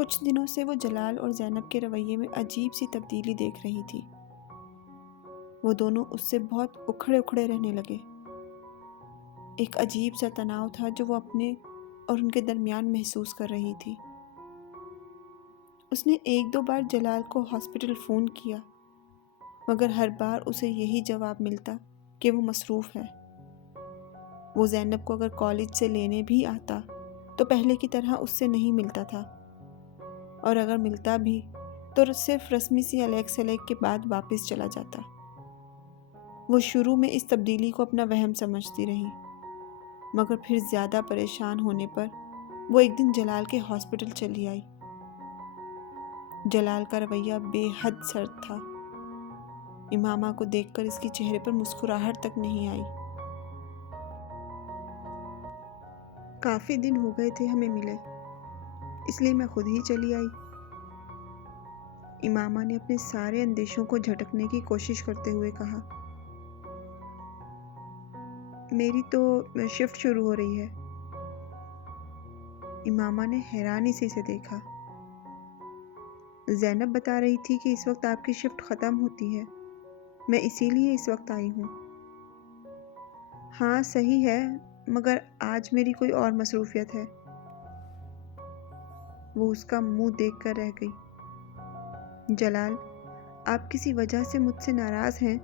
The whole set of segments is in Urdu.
کچھ دنوں سے وہ جلال اور زینب کے رویے میں عجیب سی تبدیلی دیکھ رہی تھی۔ وہ دونوں اس سے بہت اکھڑے اکھڑے رہنے لگے۔ ایک عجیب سا تناؤ تھا جو وہ اپنے اور ان کے درمیان محسوس کر رہی تھی۔ اس نے 1-2 بار جلال کو ہاسپٹل فون کیا، مگر ہر بار اسے یہی جواب ملتا کہ وہ مصروف ہے۔ وہ زینب کو اگر کالج سے لینے بھی آتا تو پہلے کی طرح اس سے نہیں ملتا تھا، اور اگر ملتا بھی تو صرف رسمی سی علیگ سلیگ کے بعد واپس چلا جاتا۔ وہ شروع میں اس تبدیلی کو اپنا وہم سمجھتی رہی، مگر پھر زیادہ پریشان ہونے پر وہ ایک دن جلال کے ہاسپٹل چلی آئی۔ جلال کا رویہ بے حد سرد تھا۔ امامہ کو دیکھ کر اس کے چہرے پر مسکراہٹ تک نہیں آئی۔ کافی دن ہو گئے تھے ہمیں ملے، اس لیے میں خود ہی چلی آئی۔ امامہ نے اپنے سارے اندیشوں کو جھٹکنے کی کوشش کرتے ہوئے کہا۔ میری تو شفٹ شروع ہو رہی ہے۔ امامہ نے حیرانی سے اسے دیکھا۔ زینب بتا رہی تھی کہ اس وقت آپ کی شفٹ ختم ہوتی ہے، میں اسی لیے اس وقت آئی ہوں۔ ہاں صحیح ہے، مگر آج میری کوئی اور مصروفیت ہے۔ وہ اس کا منہ دیکھ کر رہ گئی۔ جلال، آپ کسی وجہ سے مجھ سے ناراض ہیں؟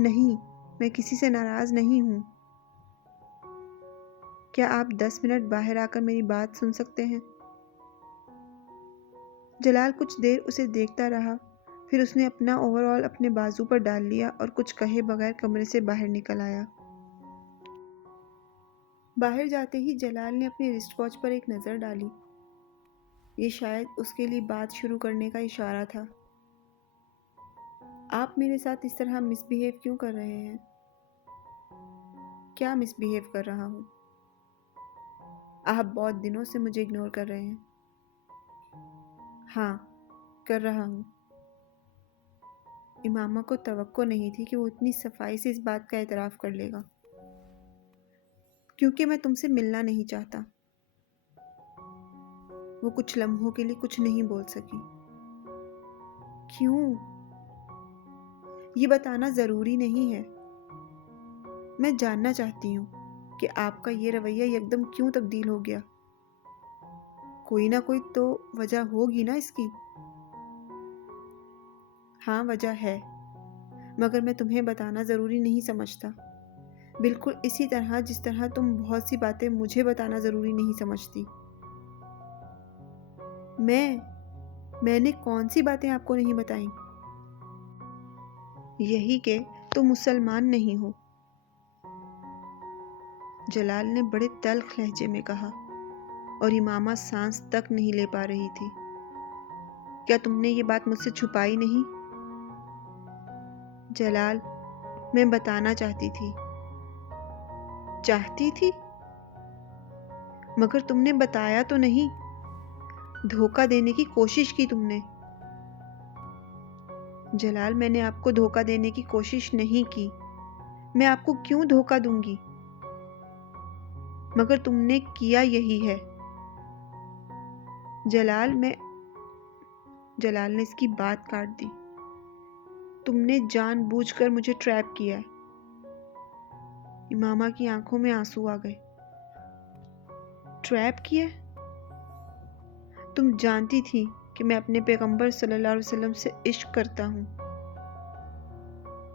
نہیں، میں کسی سے ناراض نہیں ہوں۔ کیا آپ 10 منٹ باہر آ کر میری بات سن سکتے ہیں؟ جلال کچھ دیر اسے دیکھتا رہا، پھر اس نے اپنا اوور آل اپنے بازو پر ڈال لیا اور کچھ کہے بغیر کمرے سے باہر نکل آیا۔ باہر جاتے ہی جلال نے اپنی رسٹ واچ پر ایک نظر ڈالی۔ یہ شاید اس کے لیے بات شروع کرنے کا اشارہ تھا۔ آپ میرے ساتھ اس طرح مس بیہیو کیوں کر رہے ہیں؟ کیا مس بیہیو کر رہا ہوں؟ آپ بہت دنوں سے مجھے اگنور کر رہے ہیں۔ ہاں، کر رہا ہوں۔ امامہ کو توقع نہیں تھی کہ وہ اتنی صفائی سے اس بات کا اعتراف کر لے گا۔ کیونکہ میں تم سے ملنا نہیں چاہتا۔ وہ کچھ لمحوں کے لیے کچھ نہیں بول سکی۔ کیوں؟ یہ بتانا ضروری نہیں ہے۔ میں جاننا چاہتی ہوں کہ آپ کا یہ رویہ یکدم کیوں تبدیل ہو گیا۔ کوئی نہ کوئی تو وجہ ہوگی نا اس کی۔ ہاں وجہ ہے، مگر میں تمہیں بتانا ضروری نہیں سمجھتا، بالکل اسی طرح جس طرح تم بہت سی باتیں مجھے بتانا ضروری نہیں سمجھتی۔ میں نے کون سی باتیں آپ کو نہیں بتائیں؟ یہی کہ تم مسلمان نہیں ہو۔ جلال نے بڑے تلخ لہجے میں کہا، اور امامہ سانس تک نہیں لے پا رہی تھی۔ کیا تم نے یہ بات مجھ سے چھپائی نہیں؟ جلال، میں بتانا چاہتی تھی۔ چاہتی تھی؟ مگر تم نے بتایا تو نہیں۔ دھوکہ دینے کی کوشش کی تم نے۔ جلال، میں نے آپ کو دھوکہ دینے کی کوشش نہیں کی۔ میں آپ کو کیوں دھوکہ دوں گی؟ مگر تم نے کیا یہی ہے۔ جلال نے اس کی بات کاٹ دی۔ تم نے جان بوجھ کر مجھے ٹریپ کیا۔ امامہ کی آنکھوں میں آنسو آ گئے۔ ٹریپ کیا؟ تم جانتی تھی کہ میں اپنے پیغمبر صلی اللہ علیہ وسلم سے عشق کرتا ہوں۔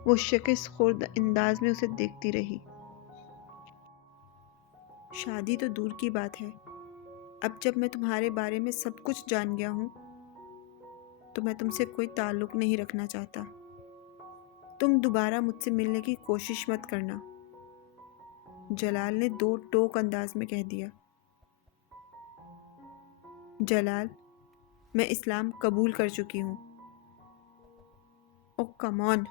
وہ شکست خورد انداز میں اسے دیکھتی رہی۔ شادی تو دور کی بات ہے، اب جب میں تمہارے بارے میں سب کچھ جان گیا ہوں تو میں تم سے کوئی تعلق نہیں رکھنا چاہتا۔ تم دوبارہ مجھ سے ملنے کی کوشش مت کرنا، جلال نے 2 ٹوک انداز میں کہہ دیا۔ جلال، میں اسلام قبول کر چکی ہوں۔ او کم آن،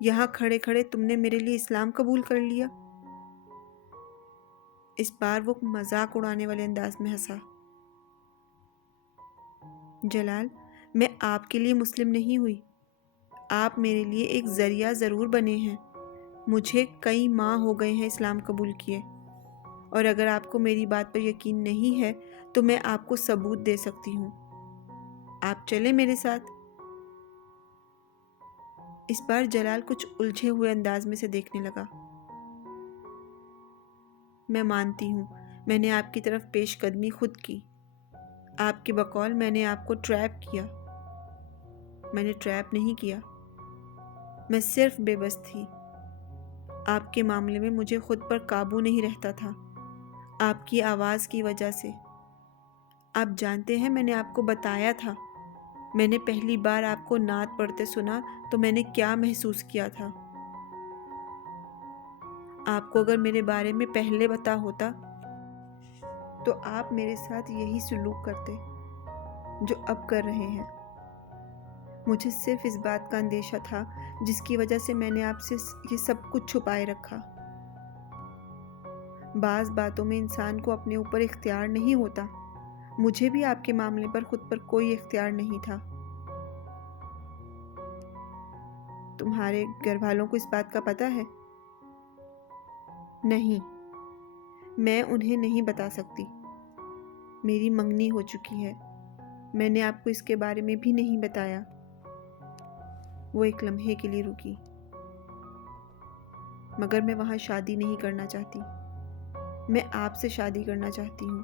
یہاں کھڑے کھڑے تم نے میرے لیے اسلام قبول کر لیا؟ اس بار وہ مذاق اڑانے والے انداز میں ہنسا۔ جلال، میں آپ کے لیے مسلم نہیں ہوئی، آپ میرے لیے ایک ذریعہ ضرور بنے ہیں۔ مجھے کئی ماہ ہو گئے ہیں اسلام قبول کیے، اور اگر آپ کو میری بات پر یقین نہیں ہے تو میں آپ کو ثبوت دے سکتی ہوں۔ آپ چلیں میرے ساتھ۔ اس بار جلال کچھ الجھے ہوئے انداز میں سے دیکھنے لگا۔ میں مانتی ہوں میں نے آپ کی طرف پیش قدمی خود کی۔ آپ کے بقول میں نے آپ کو ٹریپ کیا۔ میں نے ٹریپ نہیں کیا، میں صرف بے بس تھی۔ آپ کے معاملے میں مجھے خود پر قابو نہیں رہتا تھا، آپ کی آواز کی وجہ سے۔ آپ جانتے ہیں میں نے آپ کو بتایا تھا، میں نے پہلی بار آپ کو نعت پڑھتے سنا تو میں نے کیا محسوس کیا تھا۔ آپ کو اگر میرے بارے میں پہلے پتا ہوتا تو آپ میرے ساتھ یہی سلوک کرتے جو اب کر رہے ہیں۔ مجھے صرف اس بات کا اندیشہ تھا جس کی وجہ سے میں نے آپ سے یہ سب کچھ چھپائے رکھا۔ بعض باتوں میں انسان کو اپنے اوپر اختیار نہیں ہوتا۔ مجھے بھی آپ کے معاملے پر خود پر کوئی اختیار نہیں تھا۔ تمہارے گھر والوں کو اس بات کا پتہ ہے؟ نہیں، میں انہیں نہیں بتا سکتی۔ میری منگنی ہو چکی ہے، میں نے آپ کو اس کے بارے میں بھی نہیں بتایا۔ وہ ایک لمحے کے لیے رکی۔ مگر میں وہاں شادی نہیں کرنا چاہتی، میں آپ سے شادی کرنا چاہتی ہوں۔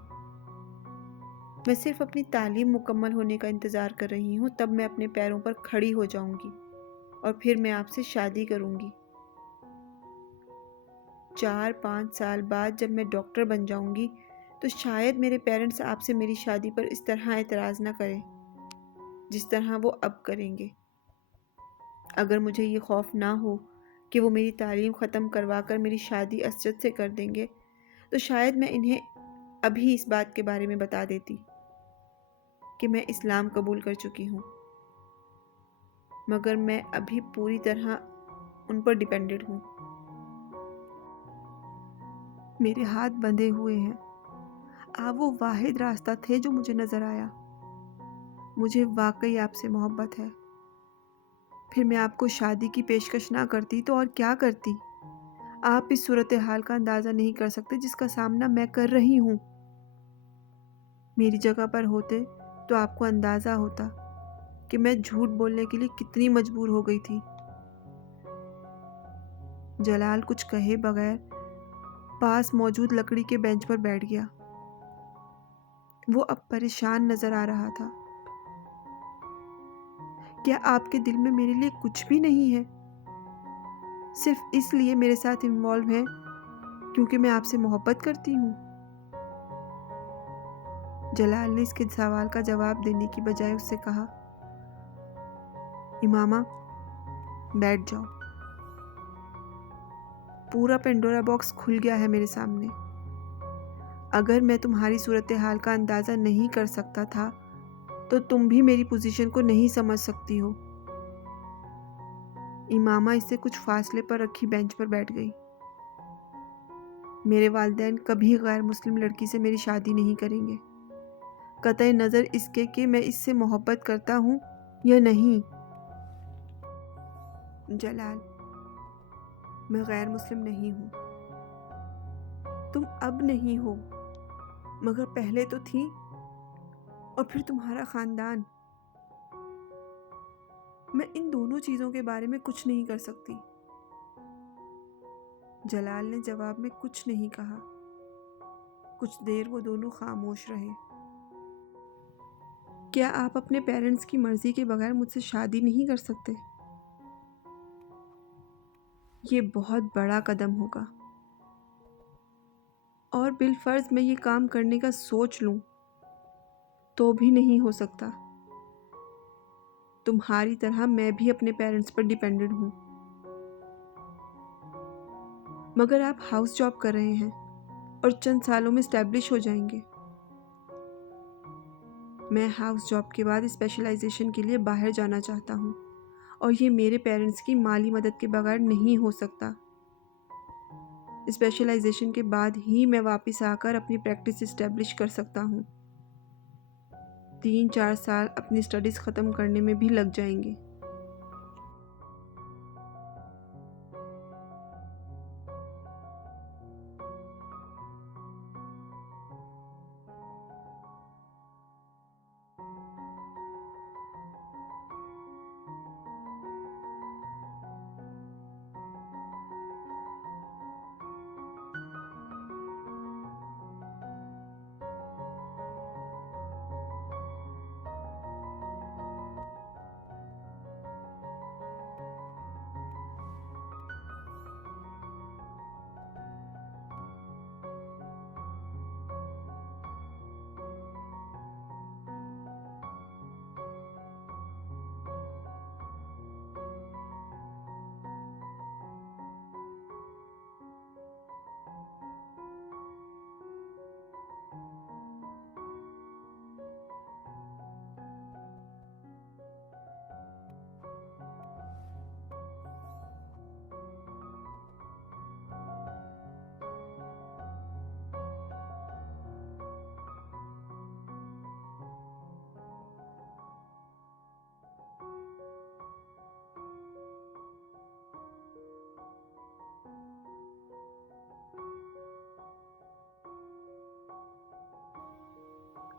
میں صرف اپنی تعلیم مکمل ہونے کا انتظار کر رہی ہوں، تب میں اپنے پیروں پر کھڑی ہو جاؤں گی اور پھر میں آپ سے شادی کروں گی۔ 4-5 سال بعد جب میں ڈاکٹر بن جاؤں گی تو شاید میرے پیرنٹس آپ سے میری شادی پر اس طرح اعتراض نہ کریں جس طرح وہ اب کریں گے۔ اگر مجھے یہ خوف نہ ہو کہ وہ میری تعلیم ختم کروا کر میری شادی اسجد سے کر دیں گے تو شاید میں انہیں ابھی اس بات کے بارے میں بتا دیتی کہ میں اسلام قبول کر چکی ہوں، مگر میں ابھی پوری طرح ان پر ڈیپینڈڈ ہوں۔ میرے ہاتھ بندھے ہوئے ہیں۔ آپ وہ واحد راستہ تھے جو مجھے نظر آیا۔ مجھے واقعی آپ سے محبت ہے۔ پھر میں آپ کو شادی کی پیشکش نہ کرتی تو اور کیا کرتی؟ آپ اس صورتحال کا اندازہ نہیں کر سکتے جس کا سامنا میں کر رہی ہوں۔ میری جگہ پر ہوتے تو آپ کو اندازہ ہوتا کہ میں جھوٹ بولنے کے لیے کتنی مجبور ہو گئی تھی۔ جلال کچھ کہے بغیر پاس موجود لکڑی کے بینچ پر بیٹھ گیا۔ وہ اب پریشان نظر آ رہا تھا۔ کیا آپ کے دل میں میرے لیے کچھ بھی نہیں ہے؟ صرف اس لیے میرے ساتھ انوالو ہیں کیونکہ میں آپ سے محبت کرتی ہوں؟ جلال نے اس کے سوال کا جواب دینے کی بجائے اس سے کہا، امامہ بیٹھ جاؤ۔ پورا پینڈورا باکس کھل گیا ہے میرے سامنے۔ اگر میں تمہاری صورتحال کا اندازہ نہیں کر سکتا تھا تو تم بھی میری پوزیشن کو نہیں سمجھ سکتی ہو۔ امامہ اس سے کچھ فاصلے پر رکھی بینچ پر بیٹھ گئی۔ میرے والدین کبھی غیر مسلم لڑکی سے میری شادی نہیں کریں گے، قطع نظر اس کے کہ میں اس سے محبت کرتا ہوں یا نہیں۔ جلال، میں غیر مسلم نہیں ہوں۔ تم اب نہیں ہو، مگر پہلے تو تھی، اور پھر تمہارا خاندان۔ میں ان دونوں چیزوں کے بارے میں کچھ نہیں کر سکتی۔ جلال نے جواب میں کچھ نہیں کہا۔ کچھ دیر وہ دونوں خاموش رہے۔ کیا آپ اپنے پیرنٹس کی مرضی کے بغیر مجھ سے شادی نہیں کر سکتے؟ یہ بہت بڑا قدم ہوگا، اور بالفرض میں یہ کام کرنے کا سوچ لوں تو بھی نہیں ہو سکتا۔ تمہاری طرح میں بھی اپنے پیرنٹس پر ڈیپینڈنٹ ہوں۔ مگر آپ ہاؤس جاب کر رہے ہیں اور چند سالوں میں اسٹیبلش ہو جائیں گے۔ میں ہاؤس جاب کے بعد اسپیشلائزیشن کے لیے باہر جانا چاہتا ہوں، اور یہ میرے پیرنٹس کی مالی مدد کے بغیر نہیں ہو سکتا۔ اسپیشلائزیشن کے بعد ہی میں واپس آ کر اپنی پریکٹس اسٹیبلش کر سکتا ہوں۔ 3-4 سال اپنی اسٹڈیز ختم کرنے میں بھی لگ جائیں گے۔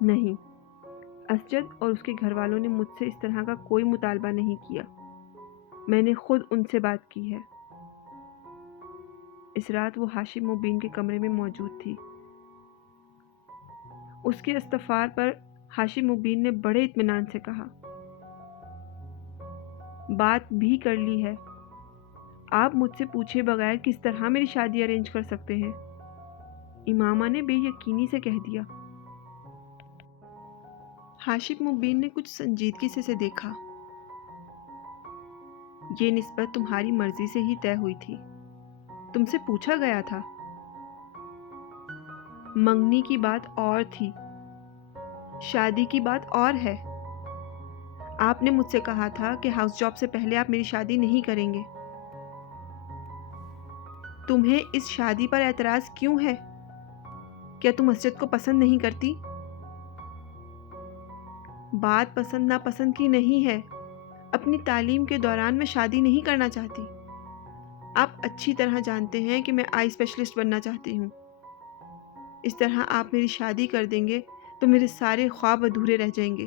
نہیں، اسجد اور اس کے گھر والوں نے مجھ سے اس طرح کا کوئی مطالبہ نہیں کیا. میں نے خود ان سے بات کی ہے. اس رات وہ ہاشم مبین کے کمرے میں موجود تھی. اس کے استغفار پر ہاشم مبین نے بڑے اطمینان سے کہا، بات بھی کر لی ہے. آپ مجھ سے پوچھے بغیر کس طرح میری شادی ارینج کر سکتے ہیں؟ امامہ نے بے یقینی سے کہہ دیا. ہاشم مبین نے کچھ سنجیدگی سے دیکھا. یہ نسبت تمہاری مرضی سے ہی طے ہوئی تھی. تم سے پوچھا گیا تھا. منگنی کی بات اور تھی، شادی کی بات اور ہے. آپ نے مجھ سے کہا تھا کہ ہاؤس جاب سے پہلے آپ میری شادی نہیں کریں گے. تمہیں اس شادی پر اعتراض کیوں ہے؟ کیا تم اسجد کو پسند نہیں کرتی؟ بات پسند ناپسند کی نہیں ہے. اپنی تعلیم کے دوران میں شادی نہیں کرنا چاہتی. آپ اچھی طرح جانتے ہیں کہ میں آئی اسپیشلسٹ بننا چاہتی ہوں. اس طرح آپ میری شادی کر دیں گے تو میرے سارے خواب ادھورے رہ جائیں گے.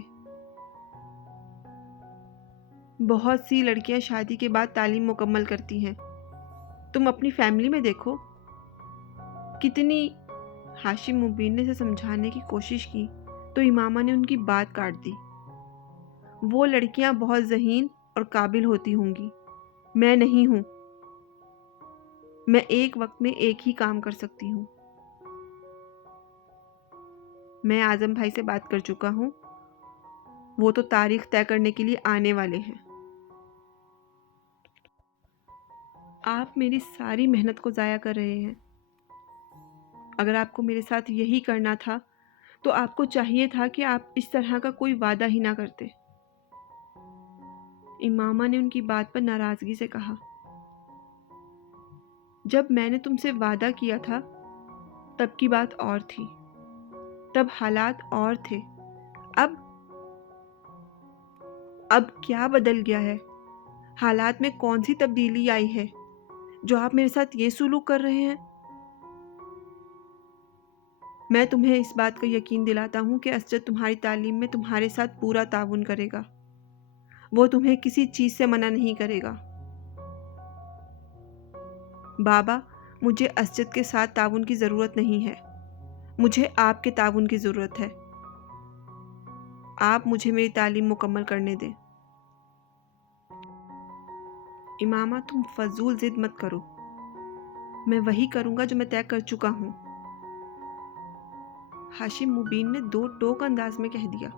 بہت سی لڑکیاں شادی کے بعد تعلیم مکمل کرتی ہیں. تم اپنی فیملی میں دیکھو کتنی. ہاشم مبین نے اسے سمجھانے کی کوشش کی تو امامہ نے ان کی بات کاٹ دی. وہ لڑکیاں بہت ذہین اور قابل ہوتی ہوں گی، میں نہیں ہوں. میں ایک وقت میں ایک ہی کام کر سکتی ہوں. میں اعظم بھائی سے بات کر چکا ہوں، وہ تو تاریخ طے کرنے کے لیے آنے والے ہیں. آپ میری ساری محنت کو ضائع کر رہے ہیں. اگر آپ کو میرے ساتھ یہی کرنا تھا تو آپ کو چاہیے تھا کہ آپ اس طرح کا کوئی وعدہ ہی نہ کرتے. امامہ نے ان کی بات پر ناراضگی سے کہا، جب میں نے تم سے وعدہ کیا تھا تب کی بات اور تھی، تب حالات اور تھے. اب کیا بدل گیا ہے؟ حالات میں کون سی تبدیلی آئی ہے جو آپ میرے ساتھ یہ سلوک کر رہے ہیں؟ میں تمہیں اس بات کا یقین دلاتا ہوں کہ اسجد تمہاری تعلیم میں تمہارے ساتھ پورا تعاون کرے گا. وہ تمہیں کسی چیز سے منع نہیں کرے گا. بابا، مجھے اسجد کے ساتھ تعاون کی ضرورت نہیں ہے، مجھے آپ کے تعاون کی ضرورت ہے. آپ مجھے میری تعلیم مکمل کرنے دیں. امامہ، تم فضول ضد مت کرو. میں وہی کروں گا جو میں طے کر چکا ہوں. ہاشم مبین نے دو ٹوک انداز میں کہہ دیا.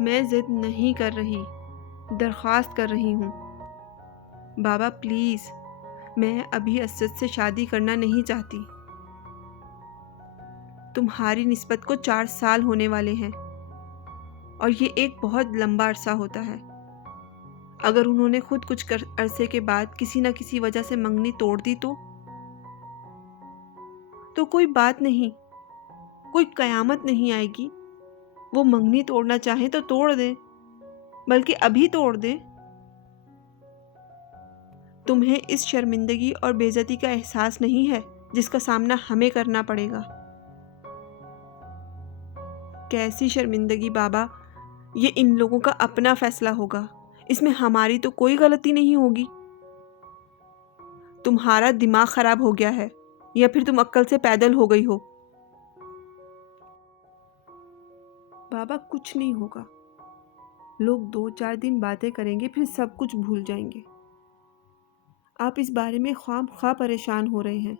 میں ضد نہیں کر رہی، درخواست کر رہی ہوں. بابا پلیز، میں ابھی اسجد سے شادی کرنا نہیں چاہتی. تمہاری نسبت کو 4 سال ہونے والے ہیں اور یہ ایک بہت لمبا عرصہ ہوتا ہے. اگر انہوں نے خود کچھ عرصے کے بعد کسی نہ کسی وجہ سے منگنی توڑ دی تو کوئی بات نہیں، کوئی قیامت نہیں آئے گی. وہ منگنی توڑنا چاہیں تو توڑ دیں، بلکہ ابھی توڑ دیں. تمہیں اس شرمندگی اور بے عزتی کا احساس نہیں ہے جس کا سامنا ہمیں کرنا پڑے گا. کیسی شرمندگی بابا؟ یہ ان لوگوں کا اپنا فیصلہ ہوگا، اس میں ہماری تو کوئی غلطی نہیں ہوگی. تمہارا دماغ خراب ہو گیا ہے یا پھر تم عقل سے پیدل ہو گئی ہو؟ بابا کچھ نہیں ہوگا. لوگ 2-4 دن باتیں کریں گے پھر سب کچھ بھول جائیں گے. آپ اس بارے میں خواہ مخواہ پریشان ہو رہے ہیں.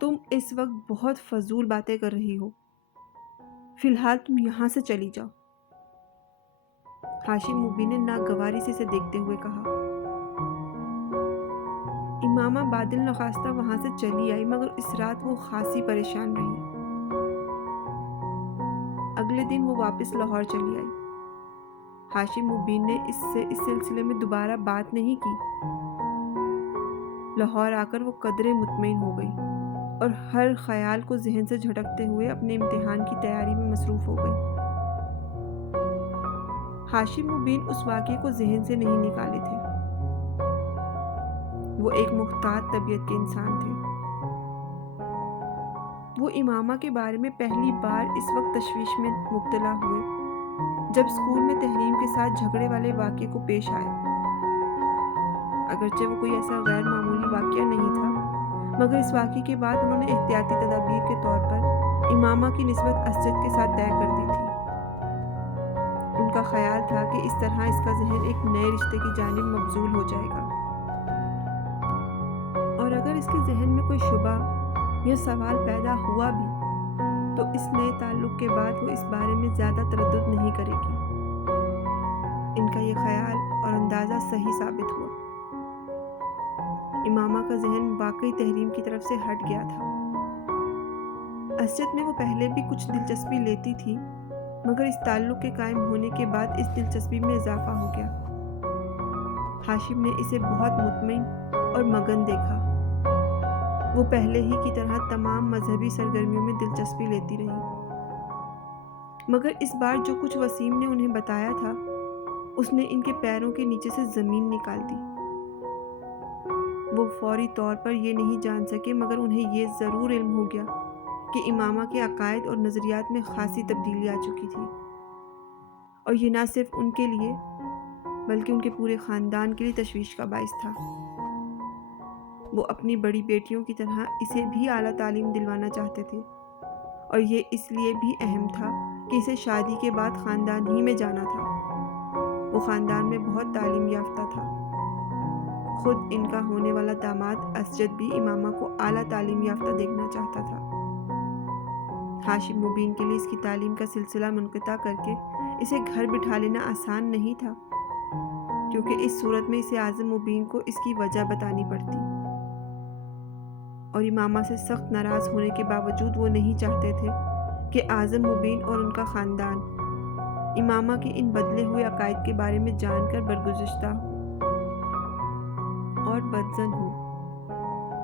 تم اس وقت بہت فضول باتیں کر رہی ہو. فی الحال تم یہاں سے چلی جاؤ. ہاشم مبین نے ناگواری سے اسے دیکھتے ہوئے کہا. امامہ بادل نخواستہ وہاں سے چلی آئی، مگر اس رات وہ خاصی پریشان رہی. اگلے دن وہ واپس لاہور چلی آئی. ہاشم مبین نے اس سلسلے میں دوبارہ بات نہیں کی. لاہور آ کر وہ قدرے مطمئن ہو گئی اور ہر خیال کو ذہن سے جھٹکتے ہوئے اپنے امتحان کی تیاری میں مصروف ہو گئی. ہاشم مبین اس واقعے کو ذہن سے نہیں نکالے تھے. وہ ایک محتاط طبیعت کے انسان تھے. وہ امامہ کے بارے میں پہلی بار اس وقت تشویش میں مبتلا ہوئے جب اسکول میں تحریم کے ساتھ جھگڑے والے واقعے کو پیش آیا۔ اگرچہ وہ کوئی ایسا غیر معمولی واقعہ نہیں تھا، مگر اس واقعے کے بعد انہوں نے احتیاطی تدابیر کے طور پر امامہ کی نسبت اسجد کے ساتھ طے کر دی تھی۔ ان کا خیال تھا کہ اس طرح اس کا ذہن ایک نئے رشتے کی جانب مبذول ہو جائے گا، اور اگر اس کے ذہن میں کوئی شبہ یا سوال پیدا ہوا بھی تو اس نئے تعلق کے بعد وہ اس بارے میں زیادہ تردد نہیں کرے گی۔ ان کا یہ خیال اور اندازہ صحیح ثابت ہوا۔ امامہ کا ذہن واقعی تحریم کی طرف سے ہٹ گیا تھا۔ اسجد میں وہ پہلے بھی کچھ دلچسپی لیتی تھی، مگر اس تعلق کے قائم ہونے کے بعد اس دلچسپی میں اضافہ ہو گیا۔ ہاشم نے اسے بہت مطمئن اور مگن دیکھا۔ وہ پہلے ہی کی طرح تمام مذہبی سرگرمیوں میں دلچسپی لیتی رہی، مگر اس بار جو کچھ وسیم نے انہیں بتایا تھا اس نے ان کے پیروں کے نیچے سے زمین نکال دی۔ وہ فوری طور پر یہ نہیں جان سکے، مگر انہیں یہ ضرور علم ہو گیا کہ امامہ کے عقائد اور نظریات میں خاصی تبدیلی آ چکی تھی، اور یہ نہ صرف ان کے لیے بلکہ ان کے پورے خاندان کے لیے تشویش کا باعث تھا۔ وہ اپنی بڑی بیٹیوں کی طرح اسے بھی اعلیٰ تعلیم دلوانا چاہتے تھے، اور یہ اس لیے بھی اہم تھا کہ اسے شادی کے بعد خاندان ہی میں جانا تھا۔ وہ خاندان میں بہت تعلیم یافتہ تھا۔ خود ان کا ہونے والا داماد اسجد بھی امامہ کو اعلیٰ تعلیم یافتہ دیکھنا چاہتا تھا۔ ہاشم مبین کے لیے اس کی تعلیم کا سلسلہ منقطع کر کے اسے گھر بٹھا لینا آسان نہیں تھا، کیونکہ اس صورت میں اسے اعظم مبین کو اس کی وجہ بتانی پڑتی، اور امامہ سے سخت ناراض ہونے کے باوجود وہ نہیں چاہتے تھے کہ اعظم مبین اور ان کا خاندان امامہ کے ان بدلے ہوئے عقائد کے بارے میں جان کر برگزشتہ ہو اور بدظن ہو،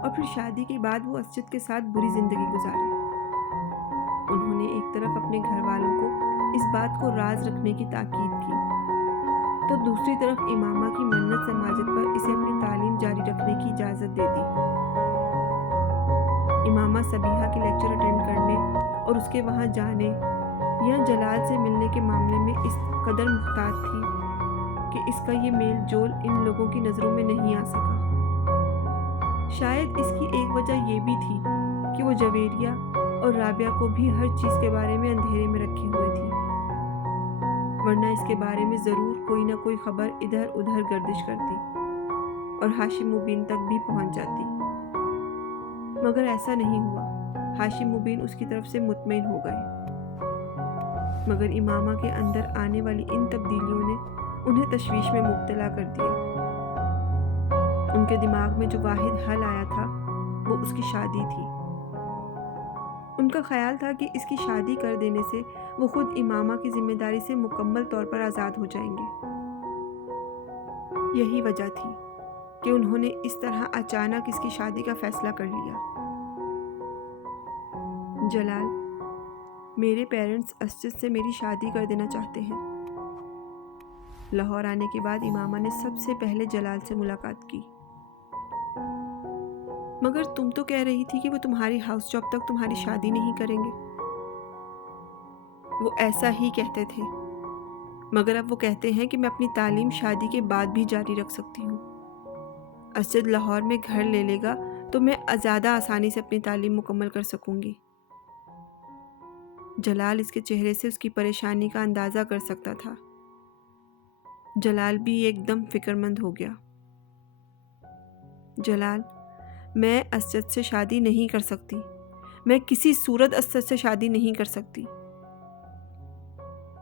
اور پھر شادی کے بعد وہ اسجد کے ساتھ بری زندگی گزارے۔ انہوں نے ایک طرف اپنے گھر والوں کو اس بات کو راز رکھنے کی تاکید کی، تو دوسری طرف امامہ کی منت سماجت پر اسے اپنی تعلیم جاری رکھنے کی اجازت دے دی۔ امامہ صبیحہ کے لیکچر اٹینڈ کرنے اور اس کے وہاں جانے یا جلال سے ملنے کے معاملے میں اس قدر محتاط تھی کہ اس کا یہ میل جول ان لوگوں کی نظروں میں نہیں آ سکا۔ شاید اس کی ایک وجہ یہ بھی تھی کہ وہ جویریہ اور رابعہ کو بھی ہر چیز کے بارے میں اندھیرے میں رکھے ہوئے تھی، ورنہ اس کے بارے میں ضرور کوئی نہ کوئی خبر ادھر ادھر گردش کرتی اور ہاشم مبین تک بھی پہنچ جاتی، مگر ایسا نہیں ہوا۔ ہاشم مبین اس کی طرف سے مطمئن ہو گئے، مگر امامہ کے اندر آنے والی ان تبدیلیوں نے انہیں تشویش میں مبتلا کر دیا۔ ان کے دماغ میں جو واحد حل آیا تھا وہ اس کی شادی تھی۔ ان کا خیال تھا کہ اس کی شادی کر دینے سے وہ خود امامہ کی ذمہ داری سے مکمل طور پر آزاد ہو جائیں گے۔ یہی وجہ تھی کہ انہوں نے اس طرح اچانک اس کی شادی کا فیصلہ کر لیا۔ جلال، میرے پیرنٹس اسجد سے میری شادی کر دینا چاہتے ہیں۔ لاہور آنے کے بعد امامہ نے سب سے پہلے جلال سے ملاقات کی۔ مگر تم تو کہہ رہی تھی کہ وہ تمہاری ہاؤس جاب تک تمہاری شادی نہیں کریں گے۔ وہ ایسا ہی کہتے تھے، مگر اب وہ کہتے ہیں کہ میں اپنی تعلیم شادی کے بعد بھی جاری رکھ سکتی ہوں۔ اسجد لاہور میں گھر لے لے گا تو میں زیادہ آسانی سے اپنی تعلیم مکمل کر سکوں گی۔ جلال اس کے چہرے سے اس کی پریشانی کا اندازہ کر سکتا تھا۔ جلال بھی ایک دم فکر مند ہو گیا۔ جلال، میں اسجد سے شادی نہیں کر سکتی، میں کسی صورت اسجد سے شادی نہیں کر سکتی۔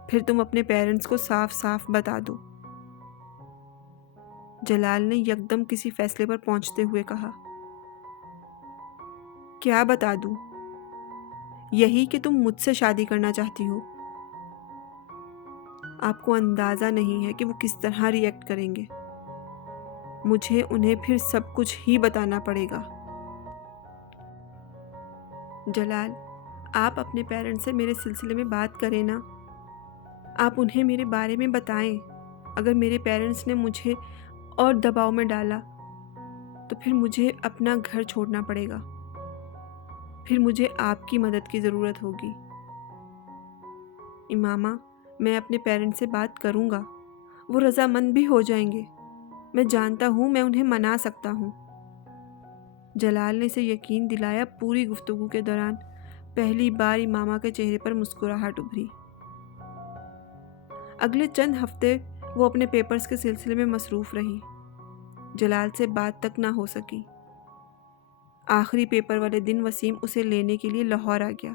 پھر تم اپنے پیرنٹس کو صاف صاف بتا دو۔ جلال نے یکدم کسی فیصلے پر پہنچتے ہوئے کہا۔ کیا بتا دوں؟ یہی کہ تم مجھ سے شادی کرنا چاہتی ہو۔ آپ کو اندازہ نہیں ہے کہ وہ کس طرح ری ایکٹ کریں گے۔ مجھے انہیں پھر سب کچھ ہی بتانا پڑے گا۔ جلال، آپ اپنے پیرنٹس سے میرے سلسلے میں بات کریں نا، آپ انہیں میرے بارے میں بتائیں۔ اگر میرے پیرنٹس نے مجھے اور دباؤ میں ڈالا تو پھر مجھے اپنا گھر چھوڑنا پڑے گا۔ پھر مجھے آپ کی مدد کی ضرورت ہوگی۔ امامہ، میں اپنے پیرنٹس سے بات کروں گا، وہ رضامند بھی ہو جائیں گے، میں جانتا ہوں میں انہیں منا سکتا ہوں۔ جلال نے اسے یقین دلایا۔ پوری گفتگو کے دوران پہلی بار امامہ کے چہرے پر مسکراہٹ ابھری۔ اگلے چند ہفتے وہ اپنے پیپرز کے سلسلے میں مصروف رہی۔ جلال سے بات تک نہ ہو سکی۔ آخری پیپر والے دن وسیم اسے لینے کے لیے لاہور آ گیا۔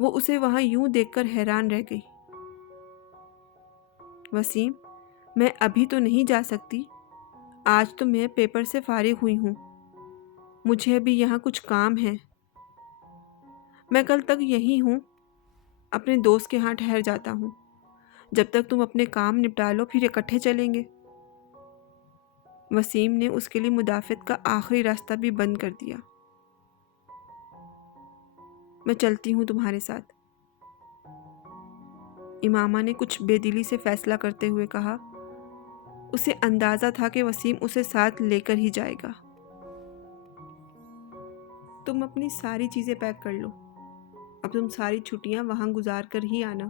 وہ اسے وہاں یوں دیکھ کر حیران رہ گئی۔ وسیم، میں ابھی تو نہیں جا سکتی، آج تو میں پیپر سے فارغ ہوئی ہوں، مجھے ابھی یہاں کچھ کام ہے۔ میں کل تک یہی ہوں، اپنے دوست کے ہاں ٹھہر جاتا ہوں، جب تک تم اپنے کام نپٹا لو پھر اکٹھے چلیں گے۔ وسیم نے اس کے لیے مدافعت کا آخری راستہ بھی بند کر دیا۔ میں چلتی ہوں تمہارے ساتھ، امامہ نے کچھ بے دلی سے فیصلہ کرتے ہوئے کہا۔ اسے اندازہ تھا کہ وسیم اسے ساتھ لے کر ہی جائے گا۔ تم اپنی ساری چیزیں پیک کر لو، اب تم ساری چھٹیاں وہاں گزار کر ہی آنا،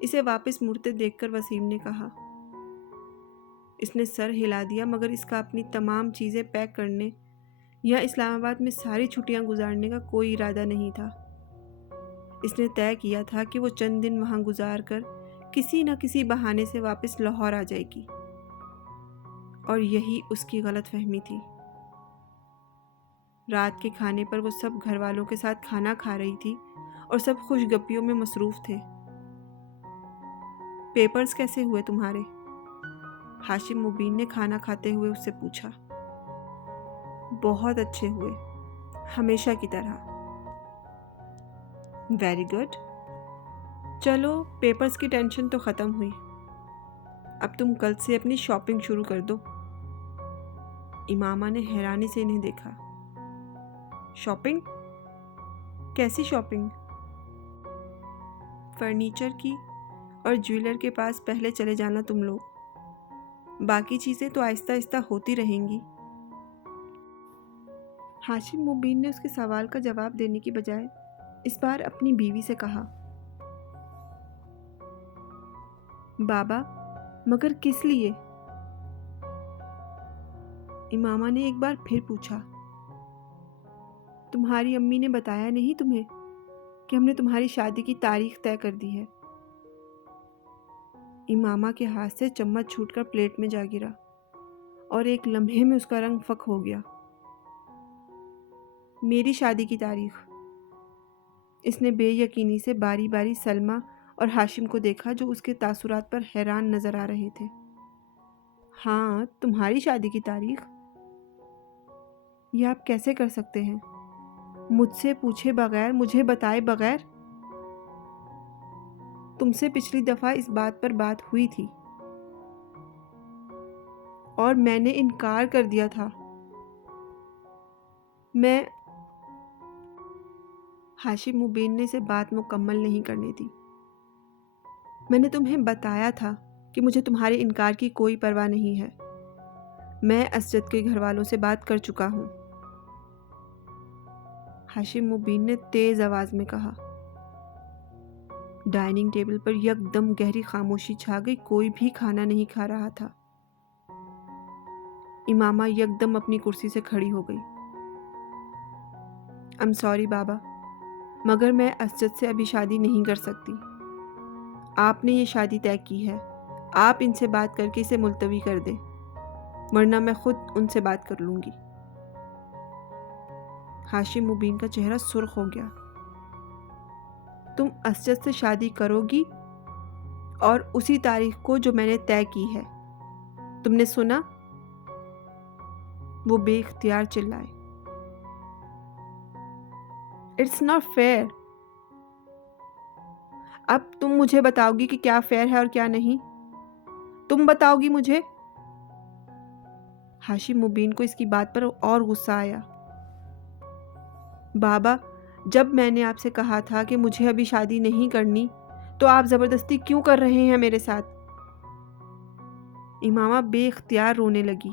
اسے واپس مڑتے دیکھ کر وسیم نے کہا۔ اس نے سر ہلا دیا، مگر اس کا اپنی تمام چیزیں پیک کرنے یا اسلام آباد میں ساری چھٹیاں گزارنے کا کوئی ارادہ نہیں تھا۔ اس نے طے کیا تھا کہ وہ چند دن وہاں گزار کر کسی نہ کسی بہانے سے واپس لاہور آ جائے گی، اور یہی اس کی غلط فہمی تھی۔ رات کے کھانے پر وہ سب گھر والوں کے ساتھ کھانا کھا رہی تھی اور سب خوش گپیوں میں مصروف تھے۔ پیپرز کیسے ہوئے تمہارے؟ ہاشم مبین نے کھانا کھاتے ہوئے اس سے پوچھا۔ بہت اچھے ہوئے، ہمیشہ کی طرح۔ ویری گڈ، چلو پیپرز کی ٹینشن تو ختم ہوئی، اب تم کل سے اپنی شاپنگ شروع کر دو۔ امامہ نے حیرانی سے انہیں دیکھا۔ شاپنگ؟ کیسی شاپنگ؟ فرنیچر کی اور جویلر کے پاس پہلے چلے جانا تم لوگ، باقی چیزیں تو آہستہ آہستہ ہوتی رہیں گی۔ ہاشم مبین نے اس کے سوال کا جواب دینے کی بجائے اس بار اپنی بیوی سے کہا۔ بابا، مگر کس لیے؟ امامہ نے ایک بار پھر پوچھا۔ تمہاری امی نے بتایا نہیں تمہیں کہ ہم نے تمہاری شادی کی تاریخ طے کر دی ہے؟ امامہ کے ہاتھ سے چمچ چھوٹ کر پلیٹ میں جا گرا اور ایک لمحے میں اس کا رنگ فک ہو گیا۔ میری شادی کی تاریخ؟ اس نے بے یقینی سے باری باری سلمہ اور ہاشم کو دیکھا جو اس کے تاثرات پر حیران نظر آ رہے تھے۔ ہاں، تمہاری شادی کی تاریخ؟ یہ آپ کیسے کر سکتے ہیں؟ مجھ سے پوچھے بغیر، مجھے بتائے بغیر؟ تم سے پچھلی دفعہ اس بات پر بات ہوئی تھی اور میں نے انکار کر دیا تھا۔ ہاشم مبین نے اسے بات مکمل نہیں کرنے دی۔ میں نے تمہیں بتایا تھا کہ مجھے تمہارے انکار کی کوئی پرواہ نہیں ہے۔ میں اسجد کے گھر والوں سے بات کر چکا ہوں، ہاشم مبین نے تیز آواز میں کہا۔ ڈائننگ ٹیبل پر یکدم گہری خاموشی چھا گئی، کوئی بھی کھانا نہیں کھا رہا تھا۔ امامہ یکدم اپنی کرسی سے کھڑی ہو گئی۔ I'm sorry بابا، مگر میں اسجد سے ابھی شادی نہیں کر سکتی۔ آپ نے یہ شادی طے کی ہے، آپ ان سے بات کر کے اسے ملتوی کر دیں، ورنہ میں خود ان سے بات کر لوں گی۔ ہاشم مبین کا چہرہ سرخ ہو گیا۔ تم اسجد سے شادی کرو گی اور اسی تاریخ کو جو میں نے طے کی ہے، تم نے سنا؟ وہ بے اختیار چلائے۔ It's not fair. اب تم مجھے بتاؤ گی کہ کیا فیئر ہے اور کیا نہیں؟ تم بتاؤ گی مجھے؟ ہاشم مبین کو اس کی بات پر اور غصہ آیا۔ بابا، جب میں نے آپ سے کہا تھا کہ مجھے ابھی شادی نہیں کرنی تو آپ زبردستی کیوں کر رہے ہیں میرے ساتھ؟ امامہ بے اختیار رونے لگی۔